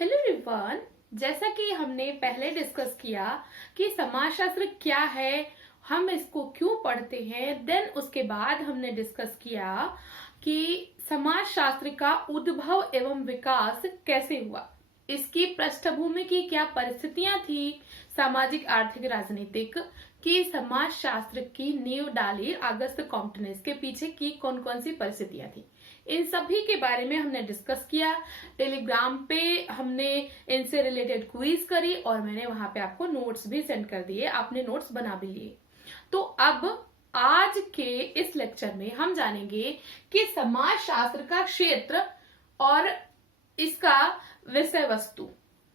Hello everyone. जैसा कि हमने पहले डिस्कस किया कि समाजशास्त्र क्या है, हम इसको क्यों पढ़ते हैं, देन उसके बाद हमने डिस्कस किया कि समाजशास्त्र का उद्भव एवं विकास कैसे हुआ, इसकी पृष्ठभूमि की क्या परिस्थितियां थी, सामाजिक आर्थिक राजनीतिक कि समाजशास्त्र की नींव डाली अगस्त कॉम्टे ने, इसके पीछे की कौन कौन सी परिस्थितियां थी, इन सभी के बारे में हमने डिस्कस किया। टेलीग्राम पे हमने इनसे रिलेटेड क्विज करी और मैंने वहां पे आपको नोट्स भी सेंड कर दिए, आपने नोट्स बना भी लिए। तो अब आज के इस लेक्चर में हम जानेंगे कि समाजशास्त्र का क्षेत्र और इसका विषय वस्तु,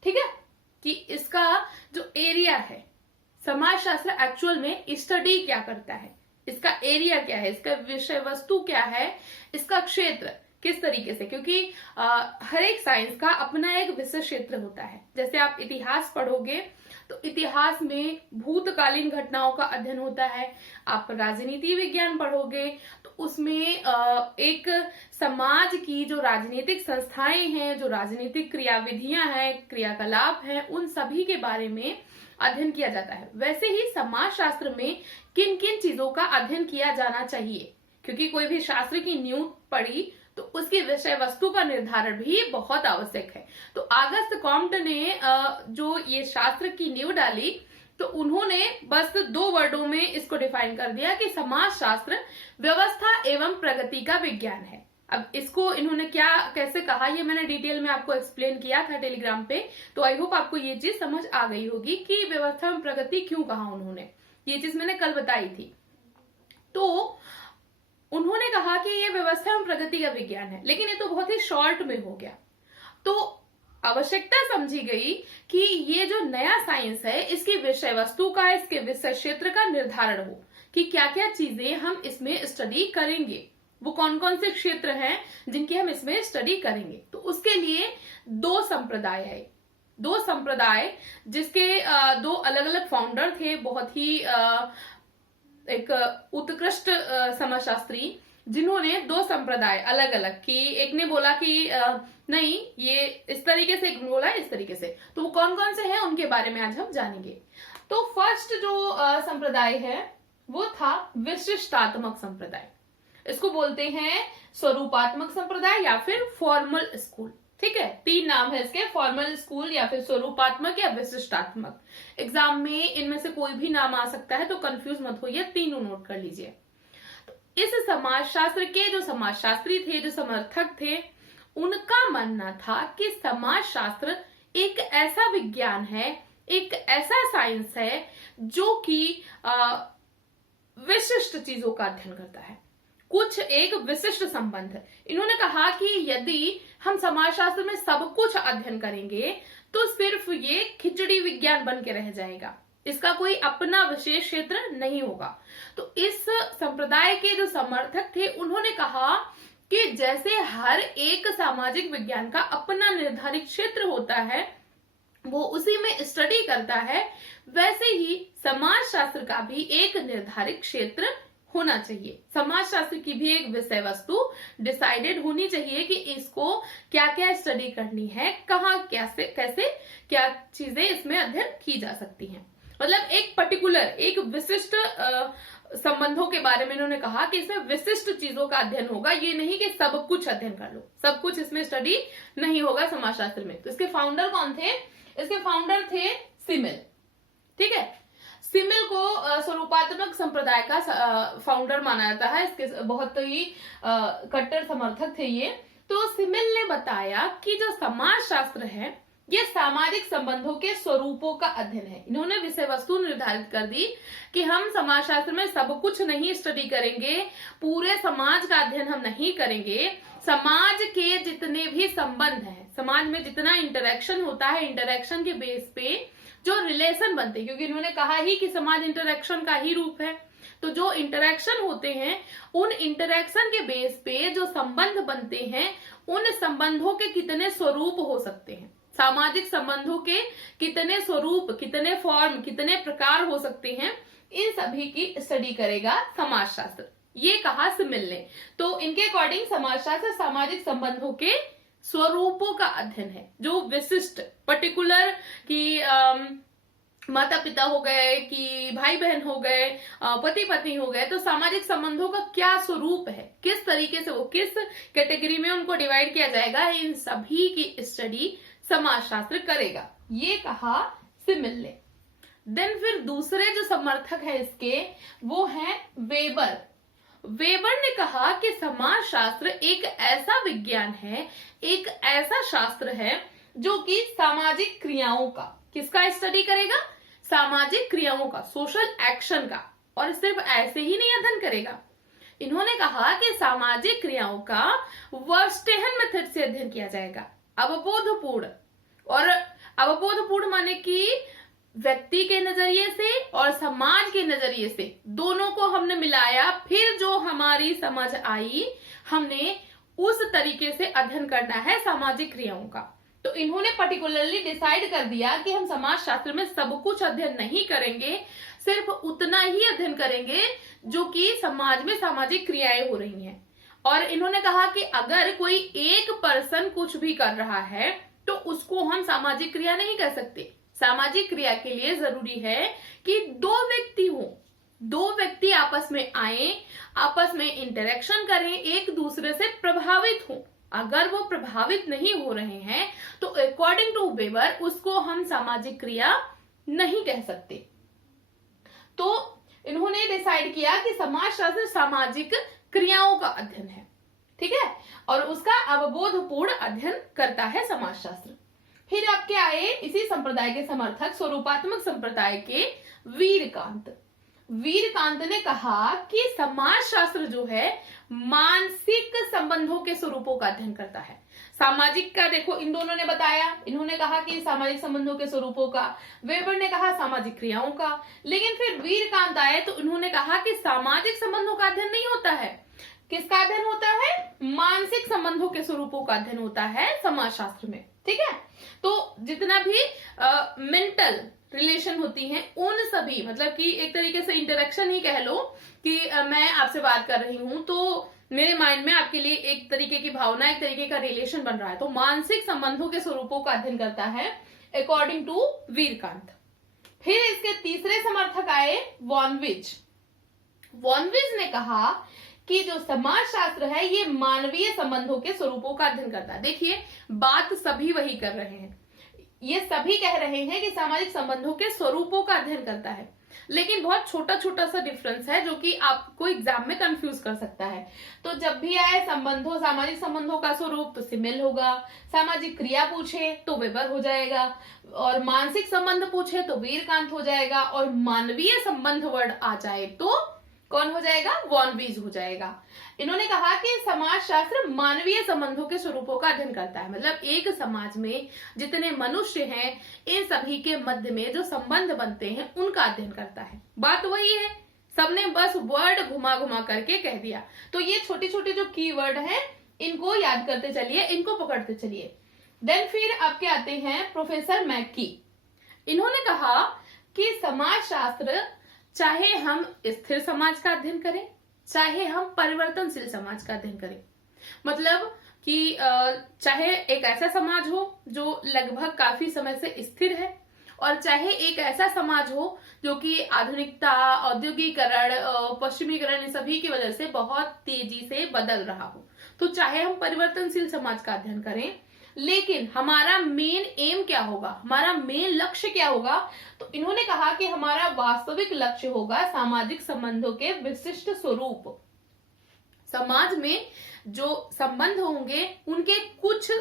ठीक है, कि इसका जो एरिया है, समाजशास्त्र एक्चुअल में स्टडी क्या करता है, इसका एरिया क्या है, इसका विषय वस्तु क्या है, इसका क्षेत्र किस तरीके से, क्योंकि हर एक साइंस का अपना एक विशेष क्षेत्र होता है। जैसे आप इतिहास पढ़ोगे तो इतिहास में भूतकालीन घटनाओं का अध्ययन होता है। आप राजनीति विज्ञान पढ़ोगे तो उसमें एक समाज की जो राजनीतिक संस्थाएं हैं, जो राजनीतिक क्रियाविधियां हैं, क्रियाकलाप हैं, उन सभी के बारे में अध्ययन किया जाता है। वैसे ही समाजशास्त्र में किन किन चीजों का अध्ययन किया जाना चाहिए, क्योंकि कोई भी शास्त्र की नींव पड़ी तो उसकी विषय वस्तु का निर्धारण भी बहुत आवश्यक है। तो अगस्त कॉम्टे ने जो ये शास्त्र की नींव डाली, तो उन्होंने बस 2 वर्डों में इसको डिफाइन कर दिया कि समाजशास्त्र व्यवस्था एवं प्रगति का विज्ञान है। अब इसको इन्होंने क्या कैसे कहा, ये मैंने डिटेल में आपको एक्सप्लेन किया था टेलीग्राम पे, तो आई होप आपको ये चीज समझ आ गई होगी कि व्यवस्था एवं प्रगति क्यों कहा उन्होंने। ये चीज मैंने कल बताई थी। तो उन्होंने कहा कि ये व्यवस्था एवं प्रगति का विज्ञान है, लेकिन ये तो बहुत ही शॉर्ट में हो गया। तो आवश्यकता समझी गई कि ये जो नया साइंस है, इसकी विषय वस्तु का, इसके विषय क्षेत्र का निर्धारण हो कि क्या क्या चीजें हम इसमें स्टडी करेंगे, वो कौन कौन से क्षेत्र हैं जिनकी हम इसमें स्टडी करेंगे। तो उसके लिए 2 संप्रदाय है, 2 संप्रदाय जिसके 2 अलग अलग फाउंडर थे, बहुत ही एक उत्कृष्ट समाजशास्त्री, जिन्होंने 2 संप्रदाय अलग अलग की, एक ने बोला कि नहीं ये इस तरीके से, एक ने बोला इस तरीके से। तो वो कौन कौन से हैं उनके बारे में आज हम जानेंगे। तो फर्स्ट जो संप्रदाय है वो था विशिष्टात्मक संप्रदाय। इसको बोलते हैं स्वरूपात्मक संप्रदाय या फिर फॉर्मल स्कूल, ठीक है। 3 नाम है इसके, फॉर्मल स्कूल या फिर स्वरूपात्मक या विशिष्टात्मक। एग्जाम में इनमें से कोई भी नाम आ सकता है, तो कंफ्यूज मत होइए, तीनों नोट कर लीजिए। तो इस समाजशास्त्र के जो समाजशास्त्री थे, जो समर्थक थे, उनका मानना था कि समाजशास्त्र एक ऐसा विज्ञान है, एक ऐसा साइंस है जो कि विशिष्ट चीजों का अध्ययन करता है, कुछ एक विशिष्ट संबंध है। इन्होंने कहा कि यदि हम समाजशास्त्र में सब कुछ अध्ययन करेंगे तो सिर्फ ये खिचड़ी विज्ञान बन के रह जाएगा, इसका कोई अपना विशेष क्षेत्र नहीं होगा। तो इस संप्रदाय के जो समर्थक थे, उन्होंने कहा कि जैसे हर एक सामाजिक विज्ञान का अपना निर्धारित क्षेत्र होता है, वो उसी में स्टडी करता है, वैसे ही समाजशास्त्र का भी एक निर्धारित क्षेत्र होना चाहिए। समाजशास्त्र की भी एक विषय वस्तु डिसाइडेड होनी चाहिए कि इसको क्या क्या स्टडी करनी है, कहाँ कैसे कैसे क्या चीजें इसमें अध्ययन की जा सकती हैं। मतलब एक पर्टिकुलर, एक विशिष्ट संबंधों के बारे में इन्होंने कहा कि इसमें विशिष्ट चीजों का अध्ययन होगा, ये नहीं कि सब कुछ अध्ययन कर लो, सब कुछ इसमें स्टडी नहीं होगा समाजशास्त्र में। तो इसके फाउंडर कौन थे? इसके फाउंडर थे सिमिल, ठीक है। सिमिल को स्वरूपात्मक संप्रदाय का फाउंडर माना जाता है, इसके बहुत ही कट्टर समर्थक थे ये। तो सिमिल ने बताया कि जो समाजशास्त्र है ये सामाजिक संबंधों के स्वरूपों का अध्ययन है। इन्होंने विषय वस्तु निर्धारित कर दी कि हम समाजशास्त्र में सब कुछ नहीं स्टडी करेंगे, पूरे समाज का अध्ययन हम नहीं करेंगे, समाज के जितने भी संबंध हैं, समाज में जितना इंटरेक्शन होता है, इंटरेक्शन के बेस पे जो रिलेशन बनते हैं, क्योंकि इन्होंने कहा ही कि समाज इंटरेक्शन का ही रूप है, तो जो इंटरेक्शन होते हैं, उन इंटरेक्शन के बेस पे जो संबंध बनते हैं, उन संबंधों के कितने स्वरूप हो सकते हैं, सामाजिक संबंधों के कितने स्वरूप, कितने फॉर्म, कितने प्रकार हो सकते हैं, इन सभी की स्टडी करेगा समाजशास्त्र, ये कहा सिमिल ने। तो इनके अकॉर्डिंग समाजशास्त्र सामाजिक संबंधों के स्वरूपों का अध्ययन है, जो विशिष्ट पर्टिकुलर कि माता पिता हो गए, कि भाई बहन हो गए, पति पत्नी हो गए, तो सामाजिक संबंधों का क्या स्वरूप है, किस तरीके से वो किस कैटेगरी में उनको डिवाइड किया जाएगा, इन सभी की स्टडी समाजशास्त्र करेगा, ये कहा सिमिल ने। देन फिर दूसरे जो समर्थक है इसके वो है वेबर। वेबर ने कहा कि समाजशास्त्र एक ऐसा विज्ञान है, एक ऐसा शास्त्र है जो कि सामाजिक क्रियाओं का, किसका स्टडी करेगा, सामाजिक क्रियाओं का, सोशल एक्शन का, और सिर्फ ऐसे ही नहीं अध्ययन करेगा। इन्होंने कहा कि सामाजिक क्रियाओं का वर्स्टेहन मेथड से अध्ययन किया जाएगा, अवबोधपूर्ण। और अवबोधपूर्ण माने कि व्यक्ति के नजरिए से और समाज के नजरिए से दोनों को हमने मिलाया, फिर जो हमारी समझ आई हमने उस तरीके से अध्ययन करना है सामाजिक क्रियाओं का। तो इन्होंने पर्टिकुलरली डिसाइड कर दिया कि हम समाजशास्त्र में सब कुछ अध्ययन नहीं करेंगे, सिर्फ उतना ही अध्ययन करेंगे जो कि समाज में सामाजिक क्रियाएं हो रही हैं। और इन्होंने कहा कि अगर कोई एक पर्सन कुछ भी कर रहा है तो उसको हम सामाजिक क्रिया नहीं कर सकते। सामाजिक क्रिया के लिए जरूरी है कि दो व्यक्ति हो, दो व्यक्ति आपस में आए, आपस में इंटरेक्शन करें, एक दूसरे से प्रभावित हो। अगर वो प्रभावित नहीं हो रहे हैं तो अकॉर्डिंग टू वेबर उसको हम सामाजिक क्रिया नहीं कह सकते। तो इन्होंने डिसाइड किया कि समाजशास्त्र सामाजिक क्रियाओं का अध्ययन है, ठीक है, और उसका अवबोधपूर्ण अध्ययन करता है समाजशास्त्र। फिर आपके आए इसी संप्रदाय के समर्थक स्वरूपात्मक संप्रदाय के वीरकांत। वीरकांत ने कहा कि समाजशास्त्र जो है मानसिक संबंधों के स्वरूपों का अध्ययन करता है। सामाजिक का देखो इन दोनों ने बताया, इन्होंने कहा कि सामाजिक संबंधों के स्वरूपों का, वेबर ने कहा सामाजिक क्रियाओं का। लेकिन फिर वीरकांत आए तो उन्होंने कहा कि सामाजिक संबंधों का अध्ययन नहीं होता है, किसका अध्ययन होता है, मानसिक संबंधों के स्वरूपों का अध्ययन होता है समाजशास्त्र में, ठीक है। तो जितना भी मेंटल रिलेशन होती हैं उन सभी, मतलब कि एक तरीके से इंटरेक्शन ही कह लो कि मैं आपसे बात कर रही हूं तो मेरे माइंड में आपके लिए एक तरीके की भावना, एक तरीके का रिलेशन बन रहा है, तो मानसिक संबंधों के स्वरूपों का अध्ययन करता है अकॉर्डिंग टू वीरकांत। फिर इसके तीसरे समर्थक आए वॉनविज। वॉनविज ने कहा कि जो समाजशास्त्र है ये मानवीय संबंधों के स्वरूपों का अध्ययन करता है। देखिए बात सभी वही कर रहे हैं, ये सभी कह रहे हैं कि सामाजिक संबंधों के स्वरूपों का अध्ययन करता है, लेकिन बहुत छोटा छोटा सा डिफरेंस है जो कि आपको एग्जाम में कंफ्यूज कर सकता है। तो जब भी आए संबंधों, सामाजिक संबंधों का स्वरूप तो सिमिल होगा, सामाजिक क्रिया पूछे तो वेबर हो जाएगा, और मानसिक संबंध पूछे तो वीरकांत हो जाएगा, और मानवीय संबंध वर्ड आ जाए तो कौन हो जाएगा, वॉनविज हो जाएगा। इन्होंने कहा कि समाजशास्त्र मानवीय संबंधों के स्वरूपों का अध्ययन करता है, मतलब एक समाज में जितने मनुष्य हैं इन सभी के मध्य में जो संबंध बनते हैं उनका अध्ययन करता है। बात वही है, सबने बस वर्ड घुमा घुमा करके कह दिया। तो ये छोटे छोटे जो की वर्ड है इनको याद करते चलिए, इनको पकड़ते चलिए। देन फिर आपके आते हैं प्रोफेसर मैकी। इन्होंने कहा कि समाजशास्त्र चाहे हम स्थिर समाज का अध्ययन करें, चाहे हम परिवर्तनशील समाज का अध्ययन करें, मतलब कि चाहे एक ऐसा समाज हो जो लगभग काफी समय से स्थिर है, और चाहे एक ऐसा समाज हो जो कि आधुनिकता, औद्योगिकरण, पश्चिमीकरण इन सभी की वजह से बहुत तेजी से बदल रहा हो, तो चाहे हम परिवर्तनशील समाज का अध्ययन करें, लेकिन हमारा मेन एम क्या होगा, हमारा मेन लक्ष्य क्या होगा, तो इन्होंने कहा कि हमारा वास्तविक लक्ष्य होगा सामाजिक संबंधों के विशिष्ट स्वरूप। समाज में जो संबंध होंगे उनके कुछ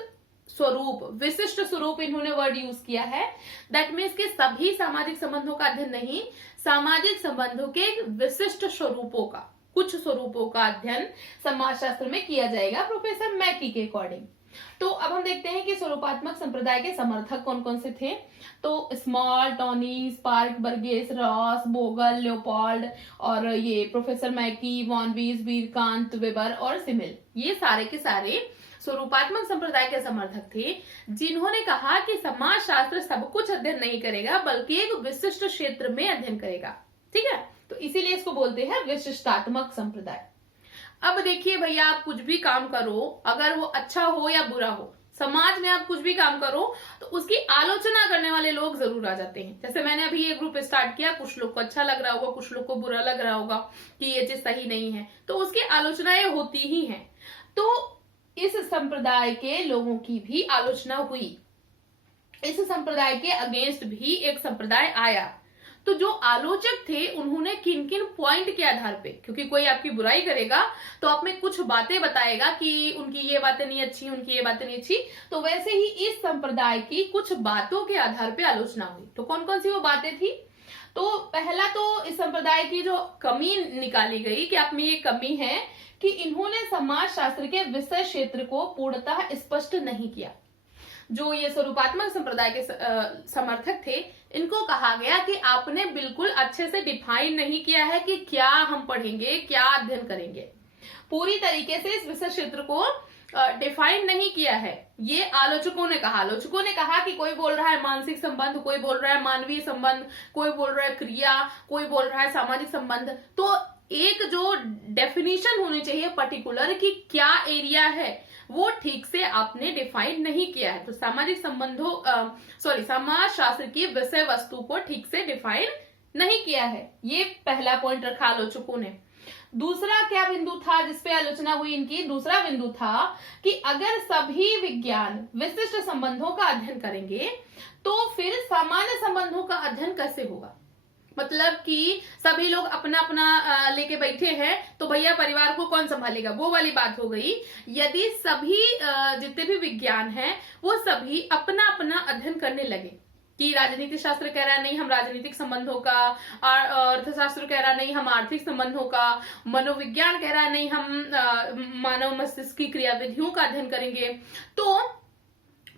स्वरूप, विशिष्ट स्वरूप इन्होंने वर्ड यूज किया है। दैट मीन्स कि सभी सामाजिक संबंधों का अध्ययन नहीं, सामाजिक संबंधों के विशिष्ट स्वरूपों का, कुछ स्वरूपों का अध्ययन समाजशास्त्र में किया जाएगा प्रोफेसर मैकी के अकॉर्डिंग। तो अब हम देखते हैं कि स्वरूपात्मक संप्रदाय के समर्थक कौन कौन से थे। तो Small, Tony, Spark, Burgess, Ross, Bogle, Leopold, और ये प्रोफेसर मैकी, वॉनविज, वीरकांत, वेबर और सिमिल, ये सारे के सारे स्वरूपात्मक संप्रदाय के समर्थक थे, जिन्होंने कहा कि समाजशास्त्र सब कुछ अध्ययन नहीं करेगा बल्कि एक विशिष्ट क्षेत्र में अध्ययन करेगा, ठीक है। तो इसीलिए इसको बोलते हैं विशिष्टात्मक संप्रदाय। अब देखिए भैया, आप कुछ भी काम करो, अगर वो अच्छा हो या बुरा हो, समाज में आप कुछ भी काम करो तो उसकी आलोचना करने वाले लोग जरूर आ जाते हैं। जैसे मैंने अभी ये ग्रुप स्टार्ट किया, कुछ लोग को अच्छा लग रहा होगा, कुछ लोग को बुरा लग रहा होगा कि ये चीज सही नहीं है, तो उसकी आलोचनाएं होती ही हैं। तो इस संप्रदाय के लोगों की भी आलोचना हुई, इस संप्रदाय के अगेंस्ट भी एक संप्रदाय आया। तो जो आलोचक थे उन्होंने किन किन पॉइंट के आधार पे, क्योंकि कोई आपकी बुराई करेगा तो आप में कुछ बातें बताएगा कि उनकी ये बातें नहीं अच्छी, उनकी ये बातें नहीं अच्छी, तो वैसे ही इस संप्रदाय की कुछ बातों के आधार पे आलोचना हुई। तो कौन कौन सी वो बातें थी? तो पहला तो इस संप्रदाय की जो कमी निकाली गई कि आप में ये कमी है कि इन्होंने समाज शास्त्र के विषय क्षेत्र को पूर्णतः स्पष्ट नहीं किया। जो ये स्वरूपात्मक संप्रदाय के समर्थक थे, इनको कहा गया कि आपने बिल्कुल अच्छे से डिफाइन नहीं किया है कि क्या हम पढ़ेंगे, क्या अध्ययन करेंगे। पूरी तरीके से इस विषय क्षेत्र को डिफाइन नहीं किया है, ये आलोचकों ने कहा। आलोचकों ने कहा कि कोई बोल रहा है मानसिक संबंध, कोई बोल रहा है मानवीय संबंध, कोई बोल रहा है क्रिया, कोई बोल रहा है सामाजिक संबंध। तो एक जो डेफिनेशन होनी चाहिए पर्टिकुलर कि क्या एरिया है, वो ठीक से आपने डिफाइन नहीं किया है। तो सामाजिक संबंधों समाज शास्त्र की विषय वस्तु को ठीक से डिफाइन नहीं किया है, ये पहला पॉइंट रखा आलोचकों ने। दूसरा क्या बिंदु था जिसपे आलोचना हुई इनकी? दूसरा बिंदु था कि अगर सभी विज्ञान विशिष्ट संबंधों का अध्ययन करेंगे तो फिर सामान्य संबंधों का अध्ययन कैसे होगा। मतलब कि सभी लोग अपना अपना लेके बैठे हैं तो भैया परिवार को कौन संभालेगा, वो वाली बात हो गई। यदि सभी जितने भी विज्ञान हैं वो सभी अपना अपना अध्ययन करने लगे कि राजनीति शास्त्र कह रहा है नहीं हम राजनीतिक संबंधों का, अर्थशास्त्र कह रहा है नहीं हम आर्थिक संबंधों का, मनोविज्ञान कह रहा है नहीं हम मानव मस्तिष्क की क्रियाविधियों का अध्ययन करेंगे, तो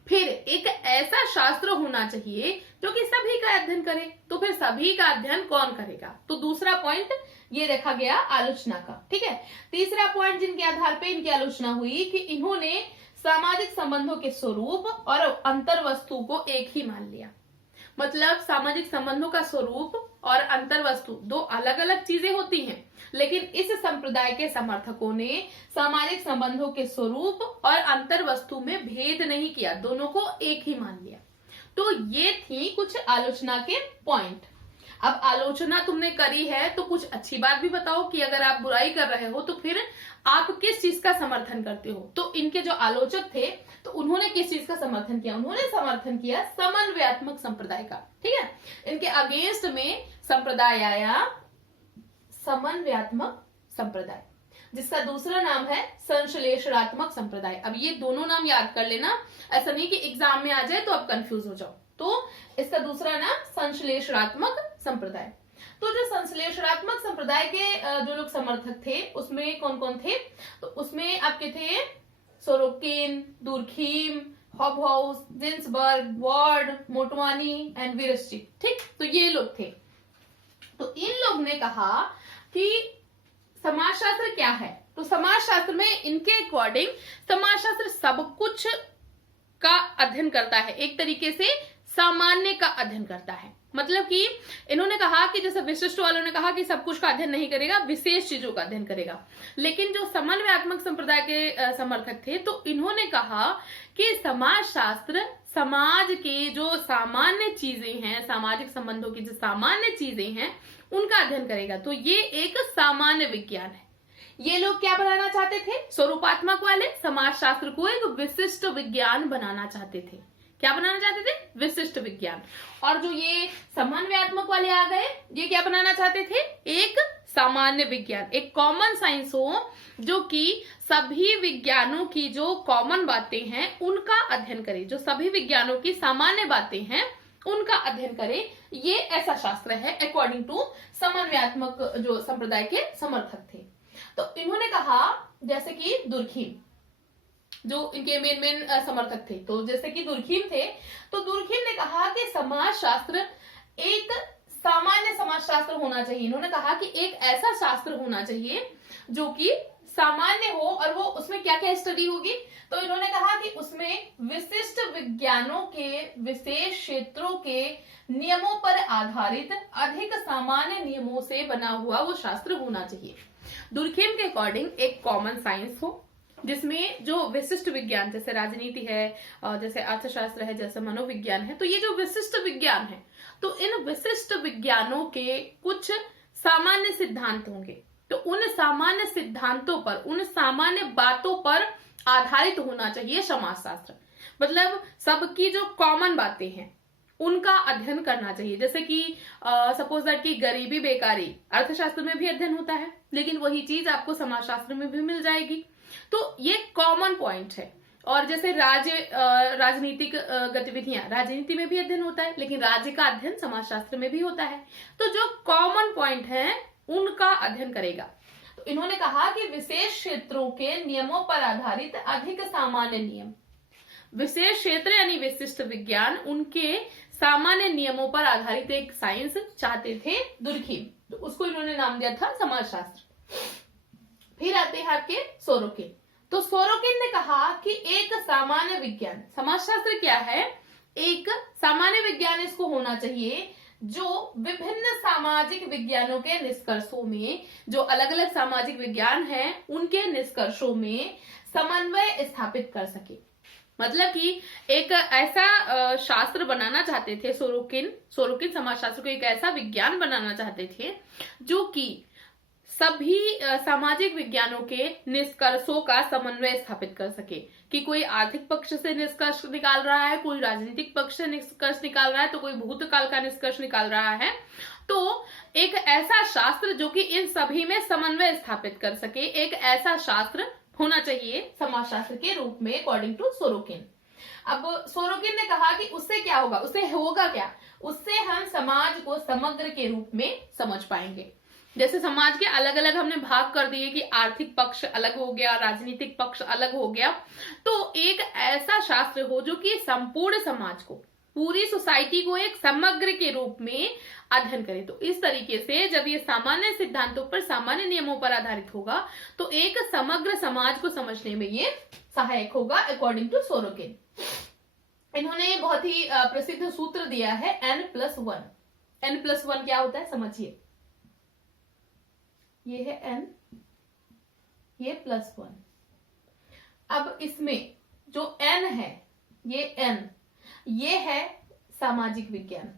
फिर एक ऐसा शास्त्र होना चाहिए जो कि सभी का अध्ययन करे। तो फिर सभी का अध्ययन कौन करेगा? तो दूसरा पॉइंट ये रखा गया आलोचना का। ठीक है। तीसरा पॉइंट जिनके आधार पे इनकी आलोचना हुई कि इन्होंने सामाजिक संबंधों के स्वरूप और अंतर वस्तु को एक ही मान लिया। मतलब सामाजिक संबंधों का स्वरूप और अंतर वस्तु दो अलग अलग चीजें होती हैं, लेकिन इस संप्रदाय के समर्थकों ने सामाजिक संबंधों के स्वरूप और अंतर वस्तु में भेद नहीं किया, दोनों को एक ही मान लिया। तो ये थी कुछ आलोचना के पॉइंट। अब आलोचना तुमने करी है तो कुछ अच्छी बात भी बताओ कि अगर आप बुराई कर रहे हो तो फिर आप किस चीज का समर्थन करते हो। तो इनके जो आलोचक थे तो उन्होंने किस चीज का समर्थन किया? उन्होंने समर्थन किया समन्वयात्मक संप्रदाय का। ठीक है। इनके अगेंस्ट में संप्रदाय आया समन्वयात्मक संप्रदाय, जिसका दूसरा नाम है संश्लेषणात्मक संप्रदाय। अब ये दोनों नाम याद कर लेना, ऐसा नहीं कि एग्जाम में आ जाए तो आप कंफ्यूज हो जाओ। तो इसका दूसरा नाम संश्लेषणात्मक संप्रदाय। तो जो संश्लेषणात्मक संप्रदाय के जो लोग समर्थक थे उसमें कौन कौन थे? तो उसमें आपके थे Sorokin, Durkheim, Hobhouse, Ginsberg, Ward, Motwani and वीरस्चिक। ठीक, तो ये लोग थे। तो इन लोग ने कहा कि समाजशास्त्र क्या है? तो समाजशास्त्र में इनके अकॉर्डिंग समाजशास्त्र सब कुछ का अध्ययन करता है, एक तरीके से सामान्य का अध्ययन करता है। मतलब कि इन्होंने कहा कि जैसे विशिष्ट वालों ने कहा कि सब कुछ का अध्ययन नहीं करेगा, विशेष चीजों का अध्ययन करेगा, लेकिन जो समन्वयात्मक संप्रदाय के समर्थक थे तो इन्होंने कहा कि समाजशास्त्र समाज के जो सामान्य चीजें हैं, सामाजिक संबंधों की जो सामान्य चीजें हैं उनका अध्ययन करेगा। तो ये एक सामान्य विज्ञान है। ये लोग क्या बनाना चाहते थे? स्वरूपात्मक वाले समाजशास्त्र को एक विशिष्ट विज्ञान बनाना चाहते थे। क्या बनाना चाहते थे? विशिष्ट विज्ञान। और जो ये समन्वयात्मक वाले आ गए, ये क्या बनाना चाहते थे? एक सामान्य विज्ञान, एक कॉमन साइंस हो जो कि सभी विज्ञानों की जो कॉमन बातें हैं उनका अध्ययन करे, जो सभी विज्ञानों की सामान्य बातें हैं उनका अध्ययन करे। ये ऐसा शास्त्र है अकॉर्डिंग टू समन्वयात्मक जो संप्रदाय के समर्थक थे। तो इन्होंने कहा जैसे कि दुर्खीम जो इनके मेन समर्थक थे, तो जैसे कि दुर्खीम थे, तो दुर्खीम ने कहा कि समाजशास्त्र एक सामान्य समाजशास्त्र होना चाहिए। इन्होंने कहा कि एक ऐसा शास्त्र होना चाहिए जो कि सामान्य हो, और वो उसमें क्या क्या स्टडी होगी? तो इन्होंने कहा कि उसमें विशिष्ट विज्ञानों के विशेष क्षेत्रों के नियमों पर आधारित अधिक सामान्य नियमों से बना हुआ वो शास्त्र होना चाहिए। दुर्खीम के अकॉर्डिंग एक कॉमन साइंस हो, जिसमें जो विशिष्ट विज्ञान जैसे राजनीति है, जैसे अर्थशास्त्र है, जैसे मनोविज्ञान है, तो ये जो विशिष्ट विज्ञान है, तो इन विशिष्ट विज्ञानों के कुछ सामान्य सिद्धांत होंगे। तो उन सामान्य सिद्धांतों पर, उन सामान्य बातों पर आधारित होना चाहिए समाजशास्त्र। मतलब सबकी जो कॉमन बातें हैं उनका अध्ययन करना चाहिए। जैसे कि सपोज दैट कि गरीबी बेकारी अर्थशास्त्र में भी अध्ययन होता है, लेकिन वही चीज आपको समाजशास्त्र में भी मिल जाएगी। तो ये कॉमन पॉइंट है। और जैसे राजनीतिक गतिविधियां राजनीति में भी अध्ययन होता है, लेकिन राज्य का अध्ययन समाजशास्त्र में भी होता है। तो जो कॉमन पॉइंट है उनका अध्ययन करेगा। तो इन्होंने कहा कि विशेष क्षेत्रों के नियमों पर आधारित अधिक सामान्य नियम, विशेष क्षेत्र यानी विशिष्ट विज्ञान, उनके सामान्य नियमों पर आधारित एक साइंस चाहते थे दुर्खीम, तो उसको इन्होंने नाम दिया था समाजशास्त्र। फिर आते हैं आपके सोरोकिन। तो सोरोकिन ने कहा कि एक सामान्य विज्ञान, समाजशास्त्र क्या है, एक सामान्य विज्ञान इसको होना चाहिए जो विभिन्न सामाजिक विज्ञानों के निष्कर्षों में, जो अलग अलग सामाजिक विज्ञान हैं उनके निष्कर्षों में समन्वय स्थापित कर सके। मतलब कि एक ऐसा शास्त्र बनाना चाहते थे सोरोकिन समाजशास्त्र को एक ऐसा विज्ञान बनाना चाहते थे जो कि सभी सामाजिक विज्ञानों के निष्कर्षों का समन्वय स्थापित कर सके। कि कोई आर्थिक पक्ष से निष्कर्ष निकाल रहा है, कोई राजनीतिक पक्ष से निष्कर्ष निकाल रहा है, तो कोई भूतकाल का निष्कर्ष निकाल रहा है। तो एक ऐसा शास्त्र जो कि इन सभी में समन्वय स्थापित कर सके, एक ऐसा शास्त्र होना चाहिए समाजशास्त्र के रूप में अकॉर्डिंग टू सोरोकिन। अब सोरोकिन ने कहा कि उससे क्या होगा, उससे होगा क्या, उससे हम समाज को समग्र के रूप में समझ पाएंगे। जैसे समाज के अलग अलग हमने भाग कर दिए कि आर्थिक पक्ष अलग हो गया, राजनीतिक पक्ष अलग हो गया, तो एक ऐसा शास्त्र हो जो कि संपूर्ण समाज को, पूरी सोसाइटी को एक समग्र के रूप में अध्ययन करे। तो इस तरीके से जब ये सामान्य सिद्धांतों पर, सामान्य नियमों पर आधारित होगा तो एक समग्र समाज को समझने में ये सहायक होगा अकॉर्डिंग टू सोरोकिन। इन्होंने बहुत ही प्रसिद्ध सूत्र दिया है N+1। N+1 क्या होता है समझिए, ये है N, ये +1। अब इसमें जो N है, ये N, ये है सामाजिक विज्ञान,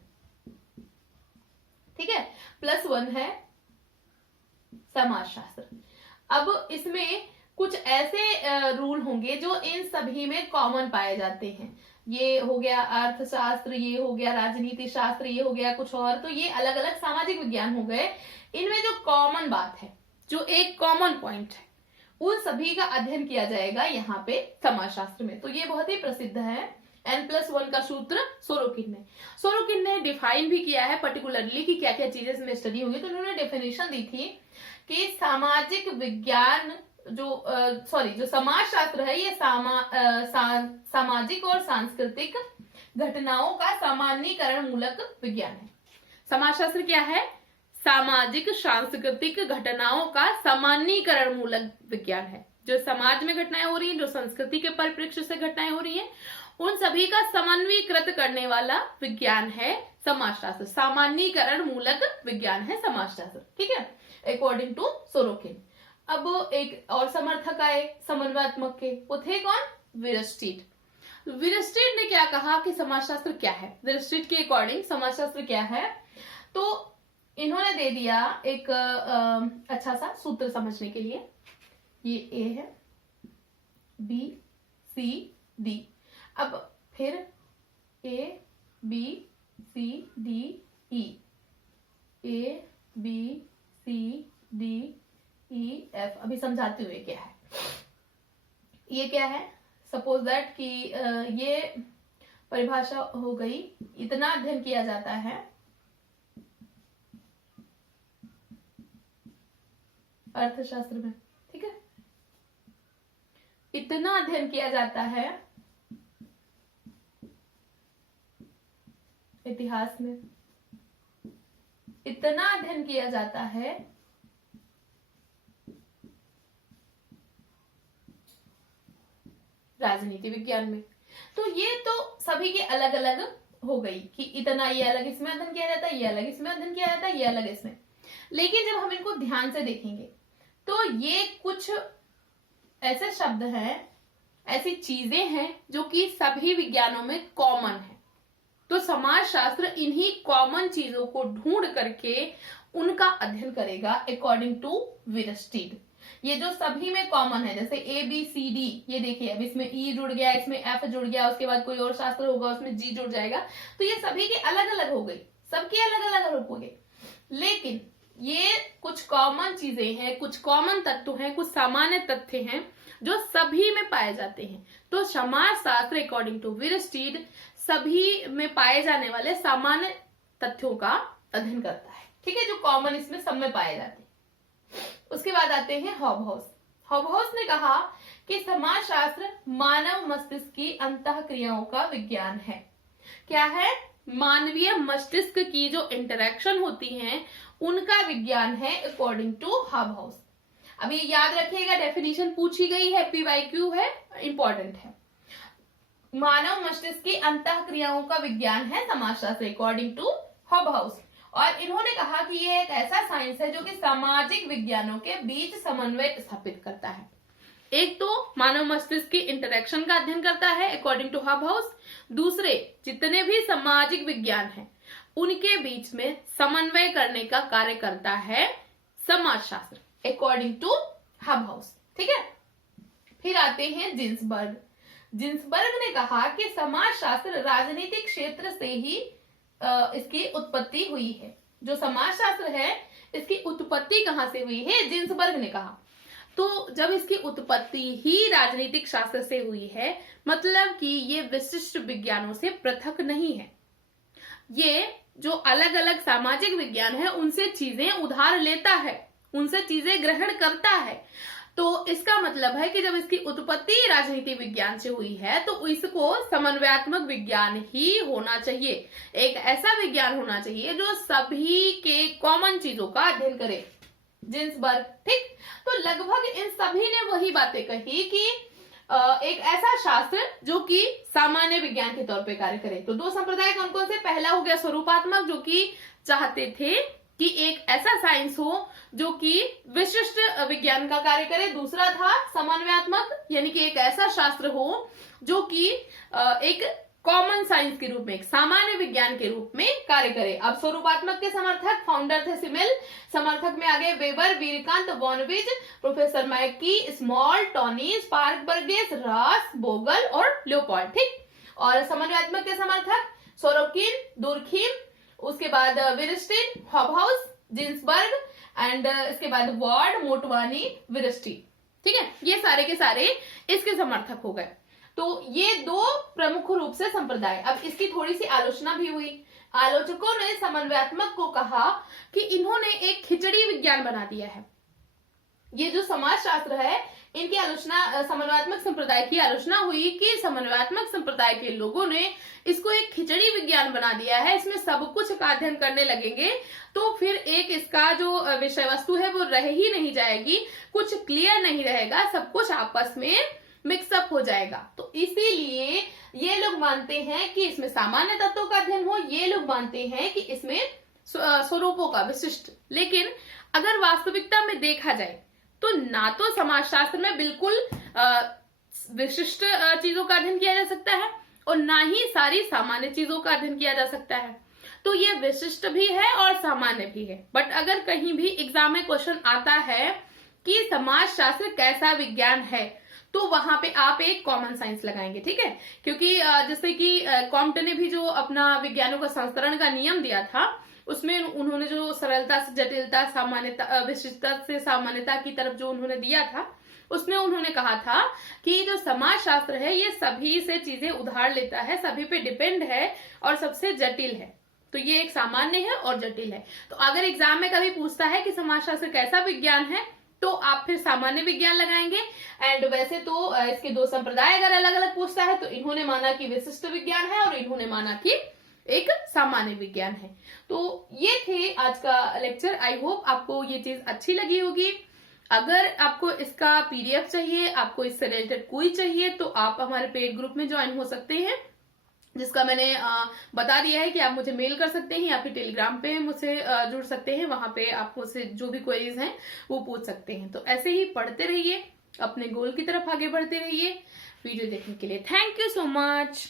ठीक है, +1 है समाजशास्त्र। अब इसमें कुछ ऐसे रूल होंगे जो इन सभी में कॉमन पाए जाते हैं। ये हो गया अर्थशास्त्र, ये हो गया राजनीति शास्त्र, ये हो गया कुछ और, तो ये अलग अलग सामाजिक विज्ञान हो गए। इनमें जो कॉमन बात है, जो एक कॉमन पॉइंट है, उन सभी का अध्ययन किया जाएगा यहाँ पे समाजशास्त्र में। तो ये बहुत ही प्रसिद्ध है N+1 का सूत्र सोरोकिन ने डिफाइन भी किया है पर्टिकुलरली कि क्या क्या चीजें इसमें स्टडी होंगी। तो उन्होंने डेफिनेशन दी थी कि सामाजिक विज्ञान जो समाजशास्त्र है ये सामाजिक और सांस्कृतिक घटनाओं का सामान्यीकरण मूलक विज्ञान है। समाजशास्त्र क्या है, सामाजिक सांस्कृतिक घटनाओं का सामान्यीकरण मूलक विज्ञान है। जो समाज में घटनाएं हो रही हैं, जो संस्कृति के परिप्रेक्ष्य से घटनाएं हो रही हैं, उन सभी का समन्वयीकृत करने वाला विज्ञान है समाजशास्त्र। सामान्यीकरण मूलक विज्ञान है समाजशास्त्र, ठीक है, अकॉर्डिंग टू सोरोकिन। अब एक और समर्थक आए समन्वयात्मक के, वो थे कौन, वीरस्ट्रीट। वीरस्ट्रीट ने क्या कहा कि समाजशास्त्र क्या है, वीरस्ट्रीट के अकॉर्डिंग समाजशास्त्र क्या है, तो इन्होंने दे दिया एक अच्छा सा सूत्र समझने के लिए। ये ए है, बी सी डी, अब फिर A B C D E, A B C D E F. अभी समझाते हुए क्या है, ये क्या है, सपोज दैट कि ये परिभाषा हो गई, इतना अध्ययन किया जाता है अर्थशास्त्र में, ठीक है, इतना अध्ययन किया जाता है इतिहास में, इतना अध्ययन किया जाता है राजनीति विज्ञान में। तो ये तो सभी के अलग अलग हो गई कि इतना ये अलग इसमें अध्ययन किया जाता है, ये अलग इसमें अध्ययन किया जाता है, ये अलग इसमें। लेकिन जब हम इनको ध्यान से देखेंगे तो ये कुछ ऐसे शब्द हैं, ऐसी चीजें हैं जो कि सभी विज्ञानों में कॉमन है। तो समाजशास्त्र इन्हीं कॉमन चीजों को ढूंढ करके उनका अध्ययन करेगा अकॉर्डिंग टू विरस्टीड। ये जो सभी में कॉमन है, जैसे ए बी सी डी, ये देखिए अब इसमें ई जुड़ गया, इसमें एफ जुड़ गया, उसके बाद कोई और शास्त्र होगा उसमें जी जुड़ जाएगा, तो ये सभी के अलग अलग हो गई, सबके अलग अलग हो गए, लेकिन ये कुछ कॉमन चीजें हैं, कुछ कॉमन तत्व हैं, कुछ सामान्य तथ्य हैं जो सभी में पाए जाते हैं। तो समाजशास्त्र अकॉर्डिंग टू विरस्टीड सभी में पाए जाने वाले सामान्य तथ्यों का अध्ययन करता है, ठीक है, जो कॉमन इसमें सब में पाए जाते हैं। उसके बाद आते हैं हॉबहाउस। हॉबहाउस ने कहा कि समाजशास्त्र मानव मस्तिष्क की अंतःक्रियाओं का विज्ञान है। क्या है? मानवीय मस्तिष्क की जो इंटरेक्शन होती हैं उनका विज्ञान है अकॉर्डिंग टू हॉबहाउस। अब ये याद रखिएगा, डेफिनेशन पूछी गई है, PYQ है, इंपॉर्टेंट है। मानव मस्तिष्क की अंतःक्रियाओं का विज्ञान है समाजशास्त्र अकॉर्डिंग टू हॉबहाउस। और इन्होंने कहा कि यह एक ऐसा साइंस है जो कि सामाजिक विज्ञानों के बीच समन्वय स्थापित करता है। एक तो मानव मस्तिष्क की इंटरेक्शन का अध्ययन करता है अकॉर्डिंग टू हॉबहाउस, दूसरे जितने भी सामाजिक विज्ञान हैं उनके बीच में समन्वय करने का कार्य करता है समाजशास्त्र अकॉर्डिंग टू हॉबहाउस, ठीक है। फिर आते हैं जिन्सबर्ग। जिन्सबर्ग ने कहा कि समाजशास्त्र राजनीतिक क्षेत्र से ही इसकी उत्पत्ति हुई है। जो समाजशास्त्र है इसकी उत्पत्ति कहां से हुई है? जिन्सबर्ग ने कहा। तो जब इसकी उत्पत्ति ही राजनीतिक शास्त्र से हुई है, मतलब कि ये विशिष्ट विज्ञानों से पृथक नहीं है। ये जो अलग अलग सामाजिक विज्ञान है उनसे चीजें उधार लेता है, उनसे चीजें ग्रहण करता है। तो इसका मतलब है कि जब इसकी उत्पत्ति राजनीति विज्ञान से हुई है तो इसको समन्वयात्मक विज्ञान ही होना चाहिए। एक ऐसा विज्ञान होना चाहिए जो सभी के कॉमन चीजों का अध्ययन करे। जिन्सबर्ग, ठीक। तो लगभग इन सभी ने वही बातें कही कि एक ऐसा शास्त्र जो कि सामान्य विज्ञान के तौर पे कार्य करे। तो दो संप्रदाय कौन कौन से? पहला हो गया स्वरूपात्मक, जो कि चाहते थे कि एक ऐसा साइंस हो जो कि विशिष्ट विज्ञान का कार्य करे। दूसरा था समन्वयात्मक, यानी कि एक ऐसा शास्त्र हो जो कि एक कॉमन साइंस के रूप में, एक सामान्य विज्ञान के रूप में कार्य करे। अब स्वरूपात्मक के समर्थक फाउंडर थे सिमेल, समर्थक में आ गए Weber, Vierkandt, von Wiese, professor Mackie, Small, Tony, Spark, Burgess, Ross, Bogle और लियोपोल्ड, ठीक। और समन्वयात्मक के समर्थक सोरोकिन, दुर्खीम, उसके बाद विरस्टीड, हॉबहाउस, जिन्सबर्ग एंड इसके बाद वार्ड, मोटवानी, विरस्टीड, ठीक है। ये सारे के सारे इसके समर्थक हो गए। तो ये दो प्रमुख रूप से संप्रदाय। अब इसकी थोड़ी सी आलोचना भी हुई। आलोचकों ने समन्वयात्मक को कहा कि इन्होंने एक खिचड़ी विज्ञान बना दिया है। ये जो समाजशास्त्र है इनकी आलोचना, समन्वयात्मक संप्रदाय की आलोचना हुई कि समन्वयात्मक संप्रदाय के लोगों ने इसको एक खिचड़ी विज्ञान बना दिया है, इसमें सब कुछ का अध्ययन करने लगेंगे तो फिर एक इसका जो विषय वस्तु है वो रह ही नहीं जाएगी, कुछ क्लियर नहीं रहेगा, सब कुछ आपस में मिक्सअप हो जाएगा। तो इसीलिए ये लोग मानते हैं कि इसमें सामान्य तत्वों का अध्ययन हो, ये लोग मानते हैं कि इसमें स्वरूपों का, विशिष्ट। लेकिन अगर वास्तविकता में देखा जाए तो ना तो समाजशास्त्र में बिल्कुल विशिष्ट चीजों का अध्ययन किया जा सकता है और ना ही सारी सामान्य चीजों का अध्ययन किया जा सकता है। तो ये विशिष्ट भी है और सामान्य भी है। बट अगर कहीं भी एग्जाम में क्वेश्चन आता है कि समाजशास्त्र कैसा विज्ञान है तो वहां पे आप एक कॉमन साइंस लगाएंगे, ठीक है। क्योंकि जैसे कि कॉम्टे ने भी जो अपना विज्ञानों का संस्करण का नियम दिया था उसमें उन्होंने जो सरलता से जटिलता, सामान्यता, विशिष्टता से सामान्यता की तरफ जो उन्होंने दिया था उसमें उन्होंने कहा था कि जो समाजशास्त्र है ये सभी से चीजें उधार लेता है, सभी पे डिपेंड है और सबसे जटिल है। तो ये एक सामान्य है और जटिल है। तो अगर एग्जाम में कभी पूछता है कि समाजशास्त्र कैसा विज्ञान है तो आप फिर सामान्य विज्ञान लगाएंगे। एंड वैसे तो इसके दो संप्रदाय अगर अलग अलग पूछता है तो इन्होंने माना कि विशिष्ट विज्ञान है और इन्होंने माना कि एक सामान्य विज्ञान है। तो ये थे आज का लेक्चर। आई होप आपको ये चीज अच्छी लगी होगी। अगर आपको इसका PDF चाहिए, आपको इससे रिलेटेड कोई चाहिए तो आप हमारे पेड ग्रुप में ज्वाइन हो सकते हैं, जिसका मैंने बता दिया है कि आप मुझे मेल कर सकते हैं या फिर टेलीग्राम पे मुझसे जुड़ सकते हैं। वहां पे आप मुझसे जो भी क्वेरीज हैं वो पूछ सकते हैं। तो ऐसे ही पढ़ते रहिए, अपने गोल की तरफ आगे बढ़ते रहिए। वीडियो देखने के लिए थैंक यू सो मच।